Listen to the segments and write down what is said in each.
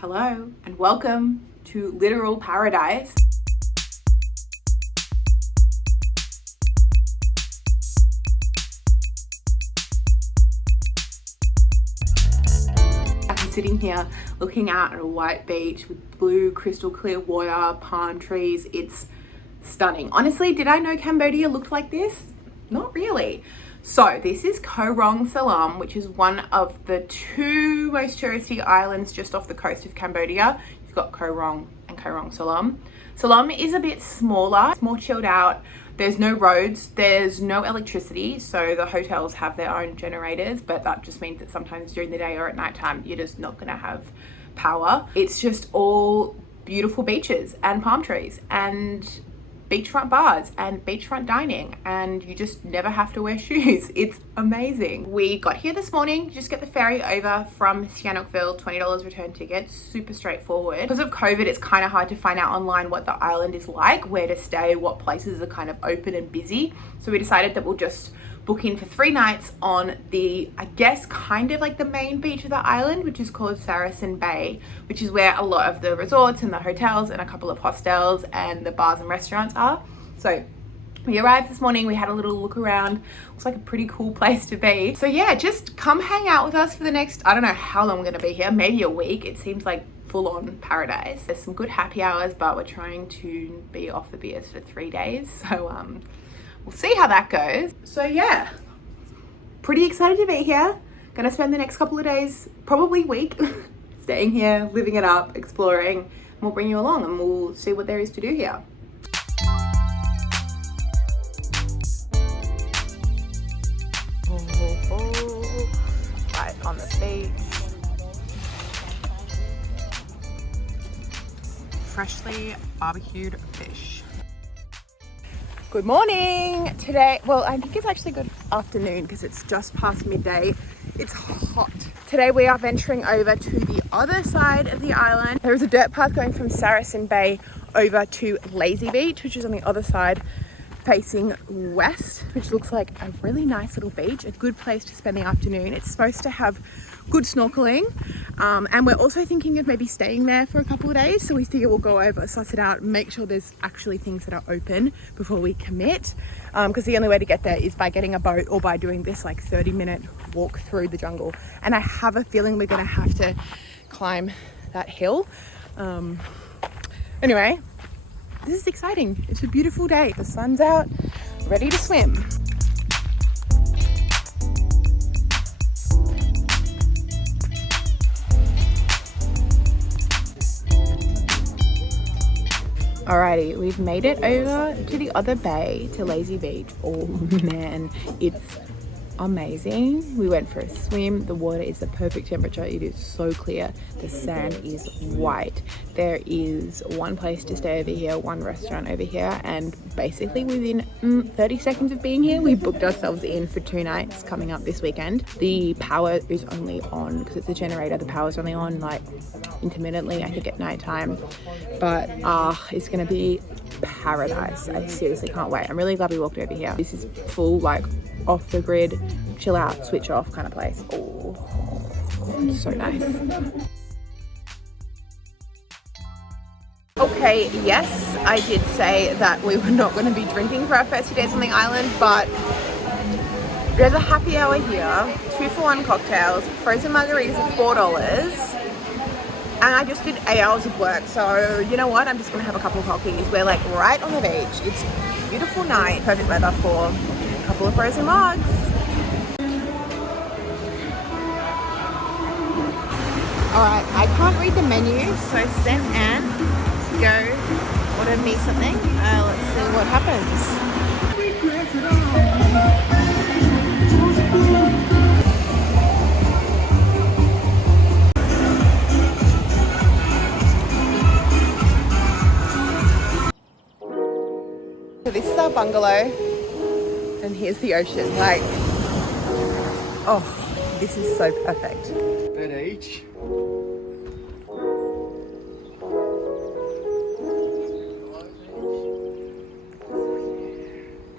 Hello and welcome to literal paradise. I'm sitting here looking out at a white beach with blue crystal clear water, palm trees. It's stunning. Honestly, did I know Cambodia looked like this? Not really. So this is Koh Rong Sanloem, which is one of the two most touristy islands just off the coast of Cambodia. You've got Koh Rong and Koh Rong Sanloem. Sanloem is a bit smaller, it's more chilled out. There's no roads, there's no electricity, so the hotels have their own generators, but that just means that sometimes during the day or at nighttime, you're just not gonna have power. It's just all beautiful beaches and palm trees and beachfront bars and beachfront dining, and you just never have to wear shoes. It's amazing. We got here this morning, just get the ferry over from Sihanoukville, $20 return ticket, super straightforward. Because of COVID, it's kind of hard to find out online what the island is like, where to stay, what places are kind of open and busy. So we decided that we'll just book in for 3 nights on the, I guess, kind of like the main beach of the island, which is called Saracen Bay, which is where a lot of the resorts and the hotels and a couple of hostels and the bars and restaurants are. So we arrived this morning, we had a little look around. Looks like a pretty cool place to be. So yeah, just come hang out with us for the next, I don't know how long we're gonna be here, maybe a week. It seems like full-on paradise. There's some good happy hours, but we're trying to be off the beers for 3 days. So we'll see how that goes. So yeah, pretty excited to be here. Gonna spend the next couple of days, probably week, staying here, living it up, exploring. And we'll bring you along and we'll see what there is to do here. Right on the beach. Freshly barbecued fish. Good morning. Today, well, I think it's actually good afternoon because it's just past midday. It's hot. Today we are venturing over to the other side of the island. There is a dirt path going from Saracen Bay over to Lazy Beach, which is on the other side facing west, which looks like a really nice little beach, a good place to spend the afternoon. It's supposed to have good snorkeling, and we're also thinking of maybe staying there for a couple of days, so we figure we'll go over, suss it out, make sure there's actually things that are open before we commit, because the only way to get there is by getting a boat or by doing this like 30-minute walk through the jungle, and I have a feeling we're gonna have to climb that hill. Anyway, this is exciting. It's a beautiful day. The sun's out, ready to swim. Alrighty, we've made it over to the other bay, to Lazy Beach. Oh man, it's amazing. We went for a swim. The water is the perfect temperature. It is so clear. The sand is white. There is one place to stay over here, one restaurant over here, and basically within 30 seconds of being here, we booked ourselves in for 2 nights coming up this weekend. The power is only on, because it's a generator, the power's only on like intermittently, I think at night time, but it's gonna be paradise. I seriously can't wait. I'm really glad we walked over here. This is full like off the grid, chill out, switch off kind of place. Oh, so nice. Okay, yes, I did say that we were not going to be drinking for our first 2 days on the island, but there's a happy hour here, 2-for-1 cocktails, frozen margaritas are $4, and I just did 8 hours of work, so you know what, I'm just going to have a couple of cockies. We're like right on the beach, it's a beautiful night, perfect weather for a couple of frozen mugs. Alright, I can't read the menu, so send Anne to go order me something. Let's see what happens. So this is our bungalow, and here's the ocean. Like, oh, this is so perfect. At age.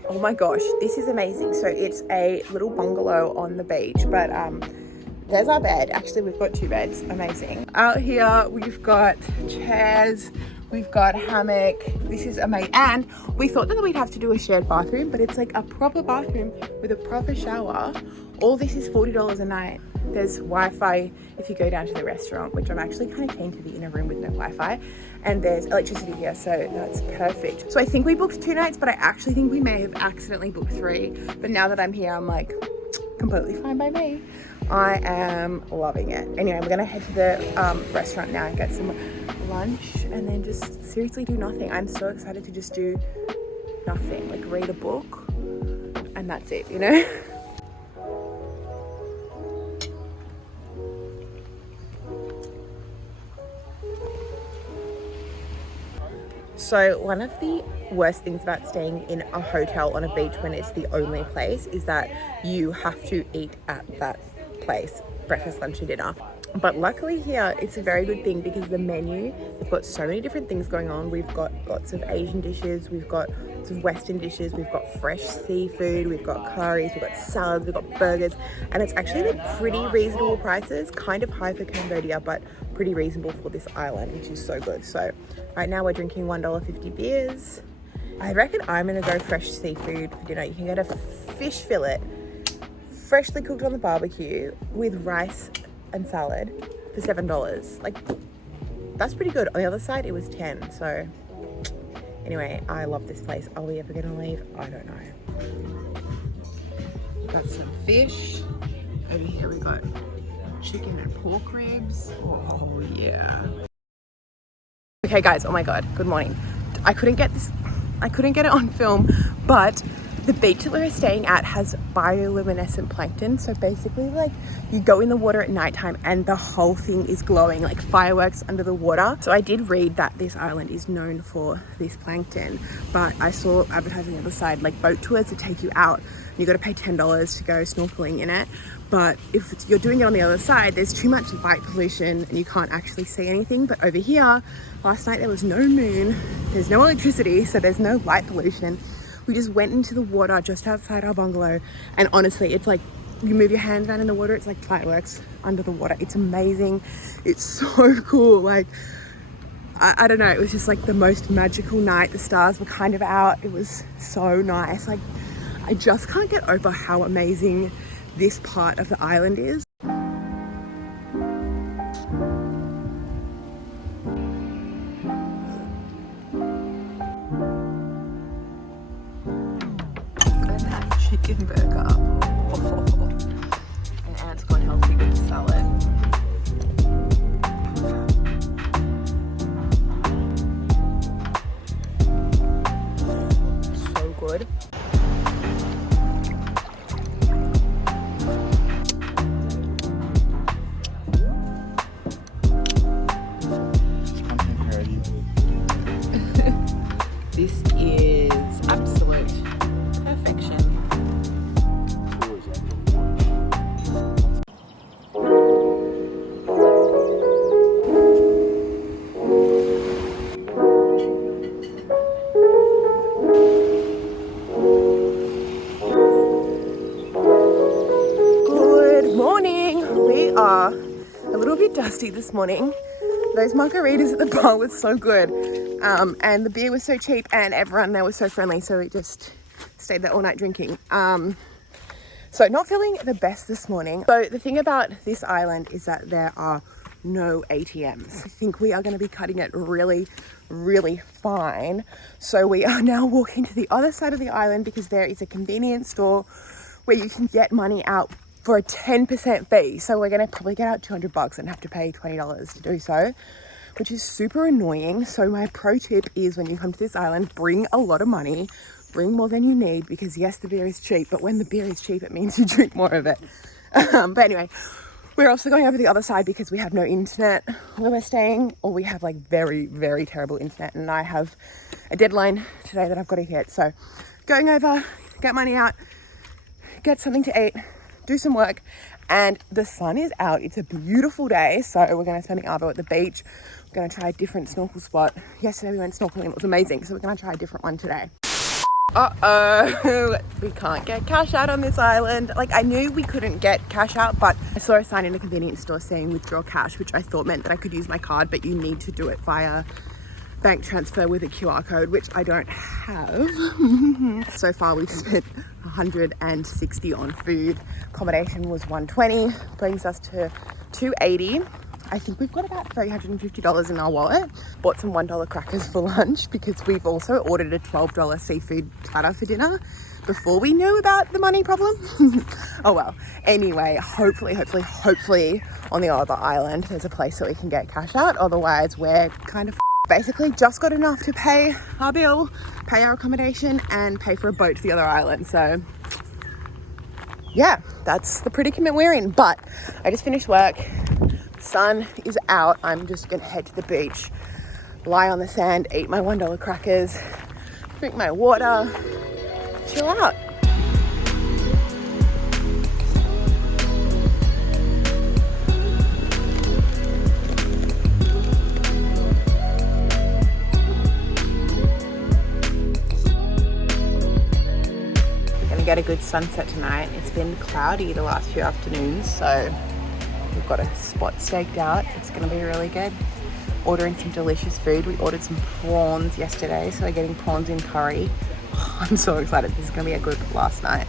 Oh my gosh, this is amazing. So it's a little bungalow on the beach, but there's our bed. Actually, we've got 2 beds. Amazing. Out here, we've got chairs. We've got a hammock. This is amazing. And we thought that we'd have to do a shared bathroom, but it's like a proper bathroom with a proper shower. All this is $40 a night. There's Wi-Fi if you go down to the restaurant, which I'm actually kind of keen to be in a room with no Wi-Fi. And there's electricity here, so that's perfect. So I think we booked 2 nights, but I actually think we may have accidentally booked 3. But now that I'm here, I'm like, completely fine by me. I am loving it. Anyway, we're gonna head to the restaurant now and get some lunch and then just seriously do nothing. I'm so excited to just do nothing, like read a book and that's it, you know? So one of the worst things about staying in a hotel on a beach when it's the only place is that you have to eat at that place, breakfast, lunch and dinner. But luckily here, it's a very good thing because the menu, we've got so many different things going on. We've got lots of Asian dishes, we've got lots of Western dishes, we've got fresh seafood, we've got curries, we've got salads, we've got burgers, and it's actually at pretty reasonable prices, kind of high for Cambodia, but pretty reasonable for this island, which is so good. So right now we're drinking $1.50 beers. I reckon I'm gonna go fresh seafood for dinner. You can get a fish fillet, freshly cooked on the barbecue with rice and salad for $7. Like, that's pretty good. On the other side, it was 10. So anyway, I love this place. Are we ever gonna leave? I don't know. Got some fish. Over here we got chicken and pork ribs. Oh yeah. Okay guys, oh my God, good morning. I couldn't get it on film, but the beach that we're staying at has bioluminescent plankton. So basically, like, you go in the water at nighttime and the whole thing is glowing, like fireworks under the water. So I did read that this island is known for this plankton, but I saw advertising on the other side, like boat tours to take you out. You got to pay $10 to go snorkeling in it. But if you're doing it on the other side, there's too much light pollution and you can't actually see anything. But over here, last night there was no moon, there's no electricity, so there's no light pollution. We just went into the water just outside our bungalow, and honestly, it's like you move your hand down in the water, it's like fireworks under the water. It's amazing. It's so cool. Like, I don't know, it was just like the most magical night. The stars were kind of out. It was so nice. Like, I just can't get over how amazing this part of the island is. Chicken burger. Oh. And Aunt's gone healthy with the salad. So good. This is absolute perfection. Good morning. We are a little bit dusty this morning. Those margaritas at the bar were so good. And the beer was so cheap and everyone there was so friendly, so we just stayed there all night drinking. So not feeling the best this morning. So the thing about this island is that there are no ATMs. I think we are going to be cutting it really, really fine. So we are now walking to the other side of the island because there is a convenience store where you can get money out for a 10% fee. So we're going to probably get out $200 and have to pay $20 to do so, which is super annoying. So my pro tip is when you come to this island, bring a lot of money, bring more than you need, because yes, the beer is cheap, but when the beer is cheap, it means you drink more of it. But anyway, we're also going over the other side because we have no internet where we're staying, or we have like very, very terrible internet. And I have a deadline today that I've got to hit. So going over, get money out, get something to eat, do some work, and the sun is out. It's a beautiful day, so we're going to spend the hour at the beach. We're going to try a different snorkel spot. Yesterday we went snorkeling, it was amazing, so we're going to try a different one today. Uh-oh, we can't get cash out on this island. Like, I knew we couldn't get cash out, but I saw a sign in a convenience store saying withdraw cash, which I thought meant that I could use my card, but you need to do it via bank transfer with a QR code, which I don't have. So far we've spent 160 on food. Accommodation was 120, brings us to 280. I think we've got about $350 in our wallet. Bought some $1 crackers for lunch because we've also ordered a $12 seafood platter for dinner before we knew about the money problem. Oh well. Anyway, hopefully on the other island there's a place that we can get cash out. Otherwise we're kind of basically just got enough to pay our bill, pay our accommodation, and pay for a boat to the other island. So yeah, that's the predicament we're in. But I just finished work. Sun is out. I'm just gonna head to the beach, lie on the sand, eat my $1 crackers, drink my water, chill out. Gonna get a good sunset tonight. It's been cloudy the last few afternoons, so we've got a spot staked out. It's gonna be really good. Ordering some delicious food. We ordered some prawns yesterday, so we're getting prawns in curry. I'm so excited. This is gonna be a good last night.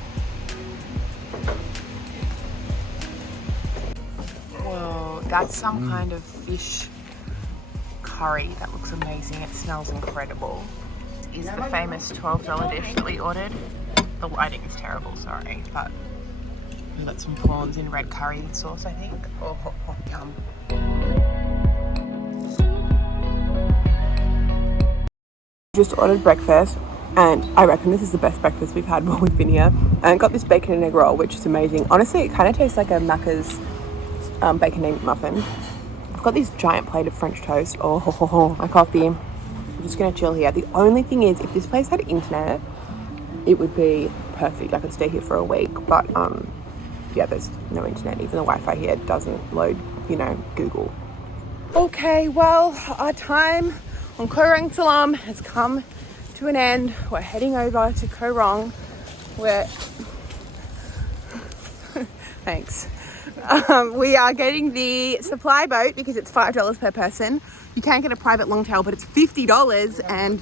Whoa, that's some kind of fish curry. That looks amazing. It smells incredible. This is the famous $12 dish that we ordered. The lighting is terrible, sorry, but we got some prawns in red curry sauce, I think. Oh, yum. Just ordered breakfast, and I reckon this is the best breakfast we've had while we've been here. And got this bacon and egg roll, which is amazing. Honestly, it kind of tastes like a Macca's bacon and egg muffin. I've got this giant plate of French toast. Oh, my coffee. I'm just gonna chill here. The only thing is, if this place had internet, it would be perfect. I could stay here for a week, but yeah, there's no internet. Even the Wi-Fi here doesn't load, Google. Okay, well, our time on Koh Rong Sanloem has come to an end. We're heading over to Koh Rong. Thanks. We are getting the supply boat because it's $5 per person. You can get a private longtail, but it's $50, and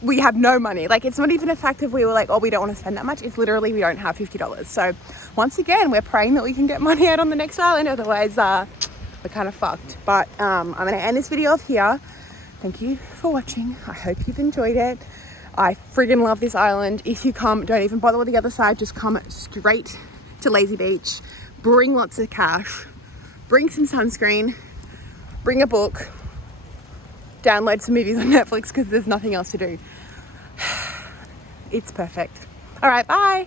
we have no money. Like, it's not even a fact of we were like, oh, we don't want to spend that much. It's literally we don't have $50. So once again, we're praying that we can get money out on the next island. Otherwise, we're kind of fucked. But I'm going to end this video off here. Thank you for watching. I hope you've enjoyed it. I friggin' love this island. If you come, don't even bother with the other side. Just come straight to Lazy Beach. Bring lots of cash. Bring some sunscreen. Bring a book. Download some movies on Netflix because there's nothing else to do. It's perfect. All right, bye.